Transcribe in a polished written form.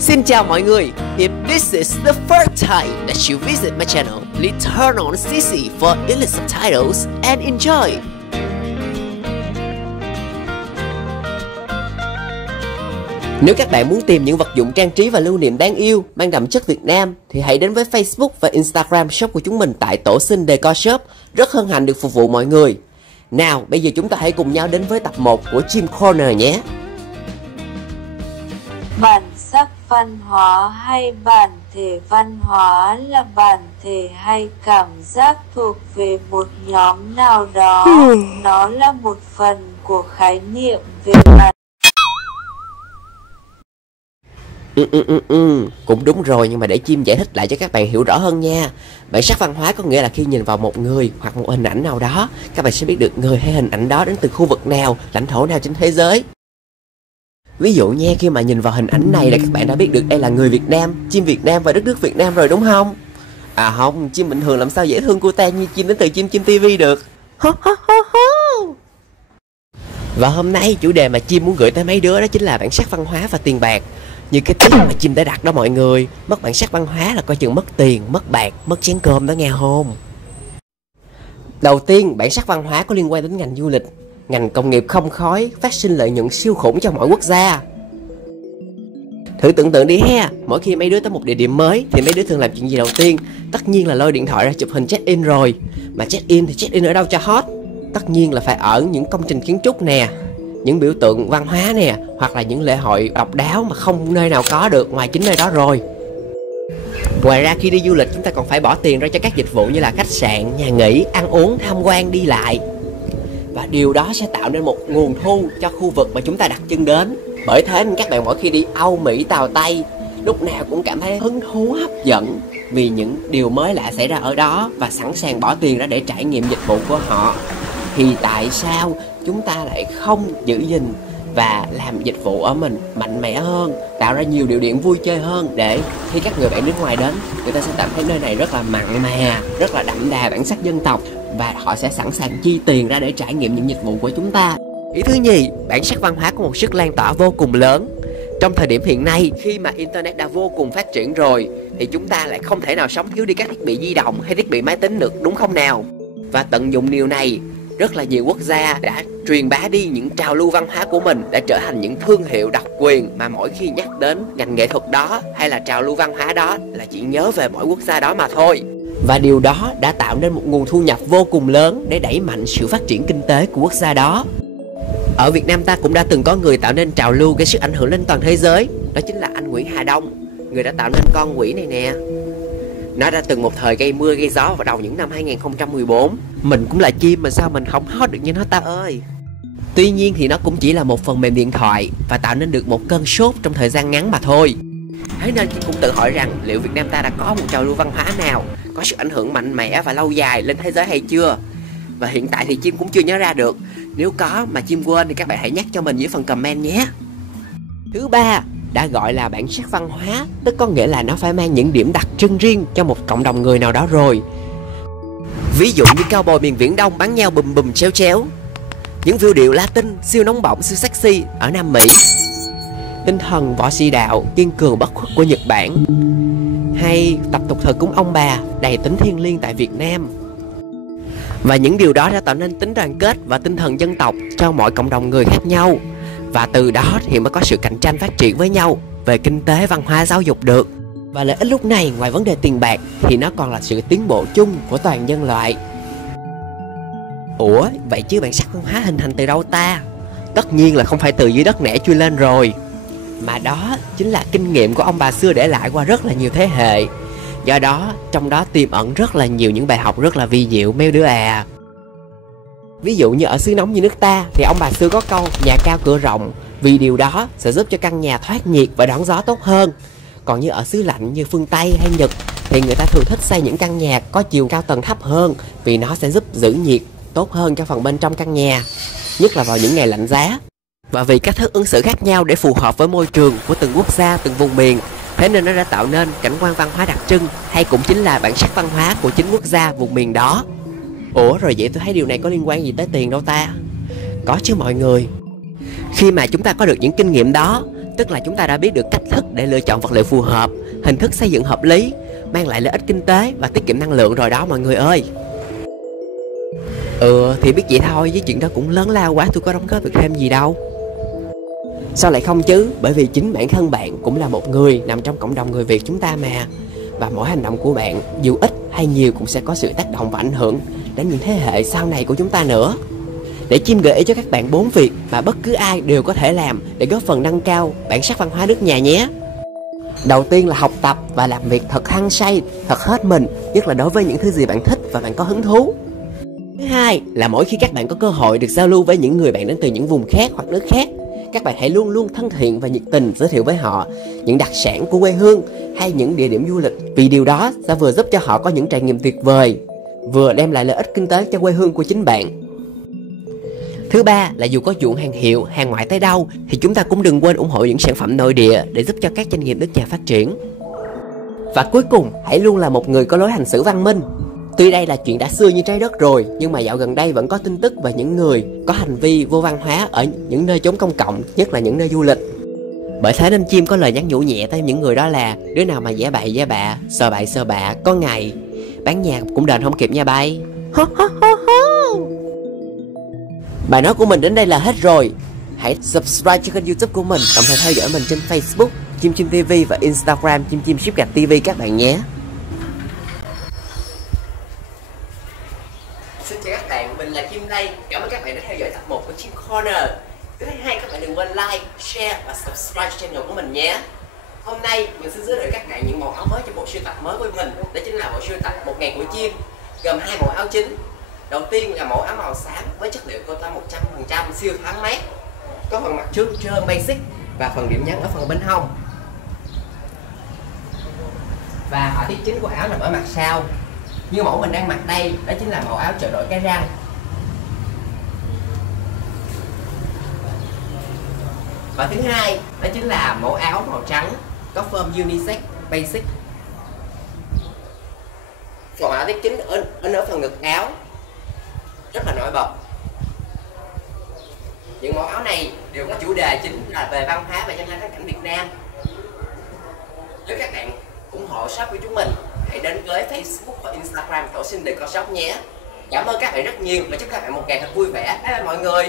Xin chào mọi người. If this is the first time that you visit my channel, please turn on CC for English subtitles and enjoy. Nếu các bạn muốn tìm những vật dụng trang trí và lưu niệm đáng yêu mang đậm chất Việt Nam thì hãy đến với Facebook và Instagram shop của chúng mình tại Tổ Sinh Decor Shop. Rất hân hạnh được phục vụ mọi người. Nào, bây giờ chúng ta hãy cùng nhau đến với tập 1 của Chim Corner nhé. Bản sắc văn hóa hay bản thể văn hóa là bản thể hay cảm giác thuộc về một nhóm nào đó. Nó là một phần của khái niệm về bản. Cũng đúng rồi, nhưng mà để Chim giải thích lại cho các bạn hiểu rõ hơn nha. Bản sắc văn hóa có nghĩa là khi nhìn vào một người hoặc một hình ảnh nào đó, các bạn sẽ biết được người hay hình ảnh đó đến từ khu vực nào, lãnh thổ nào trên thế giới. Ví dụ nha, khi mà nhìn vào hình ảnh này là các bạn đã biết được đây là người Việt Nam, Chim Việt Nam và đất nước Việt Nam rồi đúng không? À không, Chim bình thường làm sao dễ thương cute như Chim đến từ Chim TV được. Và hôm nay chủ đề mà Chim muốn gửi tới mấy đứa đó chính là bản sắc văn hóa và tiền bạc. Như cái tiếng mà Chim đã đặt đó mọi người, mất bản sắc văn hóa là coi chừng mất tiền, mất bạc, mất chén cơm đó nghe không? Đầu tiên, bản sắc văn hóa có liên quan đến ngành du lịch. Ngành công nghiệp không khói phát sinh lợi nhuận siêu khủng cho mỗi quốc gia. Thử tưởng tượng đi ha, mỗi khi mấy đứa tới một địa điểm mới thì mấy đứa thường làm chuyện gì đầu tiên? Tất nhiên là lôi điện thoại ra chụp hình check-in rồi. Mà check-in thì check-in ở đâu cho hot? Tất nhiên là phải ở những công trình kiến trúc nè, những biểu tượng văn hóa nè, hoặc là những lễ hội độc đáo mà không nơi nào có được ngoài chính nơi đó rồi. Ngoài ra khi đi du lịch chúng ta còn phải bỏ tiền ra cho các dịch vụ như là khách sạn, nhà nghỉ, ăn uống, tham quan, đi lại. Và điều đó sẽ tạo nên một nguồn thu cho khu vực mà chúng ta đặt chân đến. Bởi thế nên các bạn mỗi khi đi Âu, Mỹ, Tàu, Tây lúc nào cũng cảm thấy hứng thú, hấp dẫn vì những điều mới lạ xảy ra ở đó và sẵn sàng bỏ tiền ra để trải nghiệm dịch vụ của họ. Thì tại sao chúng ta lại không giữ gìn và làm dịch vụ ở mình mạnh mẽ hơn, tạo ra nhiều điều kiện vui chơi hơn, để khi các người bạn nước ngoài đến, người ta sẽ cảm thấy nơi này rất là mặn mà, rất là đậm đà bản sắc dân tộc, và họ sẽ sẵn sàng chi tiền ra để trải nghiệm những dịch vụ của chúng ta. Ý thứ nhì, bản sắc văn hóa có một sức lan tỏa vô cùng lớn. Trong thời điểm hiện nay, khi mà Internet đã vô cùng phát triển rồi, thì chúng ta lại không thể nào sống thiếu đi các thiết bị di động hay thiết bị máy tính được, đúng không nào? Và tận dụng điều này, rất là nhiều quốc gia đã truyền bá đi những trào lưu văn hóa của mình, đã trở thành những thương hiệu độc quyền mà mỗi khi nhắc đến ngành nghệ thuật đó hay là trào lưu văn hóa đó là chỉ nhớ về mỗi quốc gia đó mà thôi. Và điều đó đã tạo nên một nguồn thu nhập vô cùng lớn để đẩy mạnh sự phát triển kinh tế của quốc gia đó. Ở Việt Nam ta cũng đã từng có người tạo nên trào lưu gây sức ảnh hưởng lên toàn thế giới. Đó chính là anh Nguyễn Hà Đông, người đã tạo nên con quỷ này nè. Nó đã từng một thời gây mưa gây gió vào đầu những năm 2014. Mình cũng là chim mà sao mình không hot được như nó ta ơi. Tuy nhiên thì nó cũng chỉ là một phần mềm điện thoại và tạo nên được một cơn sốt trong thời gian ngắn mà thôi. Thế nên Chim cũng tự hỏi rằng liệu Việt Nam ta đã có một trào lưu văn hóa nào có sức ảnh hưởng mạnh mẽ và lâu dài lên thế giới hay chưa? Và hiện tại thì Chim cũng chưa nhớ ra được. Nếu có mà Chim quên thì các bạn hãy nhắc cho mình dưới phần comment nhé. Thứ ba, đã gọi là bản sắc văn hóa, tức có nghĩa là nó phải mang những điểm đặc trưng riêng cho một cộng đồng người nào đó rồi. Ví dụ như cao bồi miền Viễn Đông bắn nhau bùm bùm chéo chéo, những vũ điệu Latin siêu nóng bỏng siêu sexy ở Nam Mỹ, tinh thần võ sĩ đạo kiên cường bất khuất của Nhật Bản, hay tập tục thờ cúng ông bà đầy tính thiêng liêng tại Việt Nam. Và những điều đó đã tạo nên tính đoàn kết và tinh thần dân tộc cho mọi cộng đồng người khác nhau. Và từ đó thì mới có sự cạnh tranh phát triển với nhau về kinh tế, văn hóa, giáo dục được. Và lợi ích lúc này ngoài vấn đề tiền bạc thì nó còn là sự tiến bộ chung của toàn nhân loại. Ủa, vậy chứ bản sắc văn hóa hình thành từ đâu ta? Tất nhiên là không phải từ dưới đất nẻ chui lên rồi, mà đó chính là kinh nghiệm của ông bà xưa để lại qua rất là nhiều thế hệ. Do đó, trong đó tiềm ẩn rất là nhiều những bài học rất là vi diệu mấy đứa à. Ví dụ như ở xứ nóng như nước ta thì ông bà xưa có câu nhà cao cửa rộng, vì điều đó sẽ giúp cho căn nhà thoát nhiệt và đón gió tốt hơn. Còn như ở xứ lạnh như phương Tây hay Nhật thì người ta thường thích xây những căn nhà có chiều cao tầng thấp hơn, vì nó sẽ giúp giữ nhiệt tốt hơn cho phần bên trong căn nhà, nhất là vào những ngày lạnh giá. Và vì cách thức ứng xử khác nhau để phù hợp với môi trường của từng quốc gia, từng vùng miền, thế nên nó đã tạo nên cảnh quan văn hóa đặc trưng, hay cũng chính là bản sắc văn hóa của chính quốc gia, vùng miền đó. Ủa rồi vậy tôi thấy điều này có liên quan gì tới tiền đâu ta? Có chứ mọi người. Khi mà chúng ta có được những kinh nghiệm đó, Tức là chúng ta đã biết được cách thức để lựa chọn vật liệu phù hợp, hình thức xây dựng hợp lý, mang lại lợi ích kinh tế và tiết kiệm năng lượng rồi đó mọi người ơi. Thì biết vậy thôi, với chuyện đó cũng lớn lao quá, tôi có đóng góp được thêm gì đâu. Sao lại không chứ, bởi vì chính bản thân bạn cũng là một người nằm trong cộng đồng người Việt chúng ta mà. Và mỗi hành động của bạn, dù ít hay nhiều, cũng sẽ có sự tác động và ảnh hưởng đến những thế hệ sau này của chúng ta nữa. Để Chim gợi ý cho các bạn 4 việc mà bất cứ ai đều có thể làm để góp phần nâng cao bản sắc văn hóa nước nhà nhé. Đầu tiên là học tập và làm việc thật hăng say, thật hết mình, nhất là đối với những thứ gì bạn thích và bạn có hứng thú. Thứ hai là mỗi khi các bạn có cơ hội được giao lưu với những người bạn đến từ những vùng khác hoặc nước khác, các bạn hãy luôn luôn thân thiện và nhiệt tình giới thiệu với họ những đặc sản của quê hương hay những địa điểm du lịch, vì điều đó sẽ vừa giúp cho họ có những trải nghiệm tuyệt vời, vừa đem lại lợi ích kinh tế cho quê hương của chính bạn. Thứ ba là dù có chuộng hàng hiệu, hàng ngoại tới đâu thì chúng ta cũng đừng quên ủng hộ những sản phẩm nội địa để giúp cho các doanh nghiệp nước nhà phát triển. Và cuối cùng, hãy luôn là một người có lối hành xử văn minh. Tuy đây là chuyện đã xưa như trái đất rồi, nhưng mà dạo gần đây vẫn có tin tức về những người có hành vi vô văn hóa ở những nơi chốn công cộng, nhất là những nơi du lịch. Bởi thế nên Chim có lời nhắn nhủ nhẹ tới những người đó là: đứa nào mà giả bậy giả bạ, sờ bạ, có ngày bán nhà cũng đền không kịp nha bay. Bài nói của mình đến đây là hết rồi. Hãy subscribe cho kênh YouTube của mình, đồng thời theo dõi mình trên Facebook Chim Chim TV và Instagram Chim Chim Ship TV các bạn nhé. Xin chào các bạn, mình là Chim đây. Cảm ơn các bạn đã theo dõi tập 1 của Chim Corner. Thứ hai, các bạn đừng quên like, share và subscribe channel của mình nhé. Hôm nay mình xin giới thiệu các bạn những màu áo mới cho bộ sưu tập mới của mình. Đó chính là bộ sưu tập 1 ngày của Chim, gồm 2 màu áo chính. Đầu tiên là mẫu áo màu xám với chất liệu cotton 100% siêu thoáng mát, có phần mặt trước trơn basic và phần điểm nhấn ở phần bên hông. Và họa tiết chính của áo nằm ở mặt sau. Như mẫu mình đang mặc đây, đó chính là mẫu áo chợ đội Cái Răng. Và thứ hai, đó chính là mẫu áo màu trắng có form unisex basic. Phần họa tiết chính ở phần ngực áo rất là nổi bật. Những mẫu áo này đều có chủ đề chính là về văn hóa và danh lam thắng cảnh Việt Nam. Nếu các bạn ủng hộ shop của chúng mình, hãy đến với Facebook và Instagram Tổ Sinh Decor Shop nhé. Cảm ơn các bạn rất nhiều và chúc các bạn một ngày thật vui vẻ. Bye bye mọi người.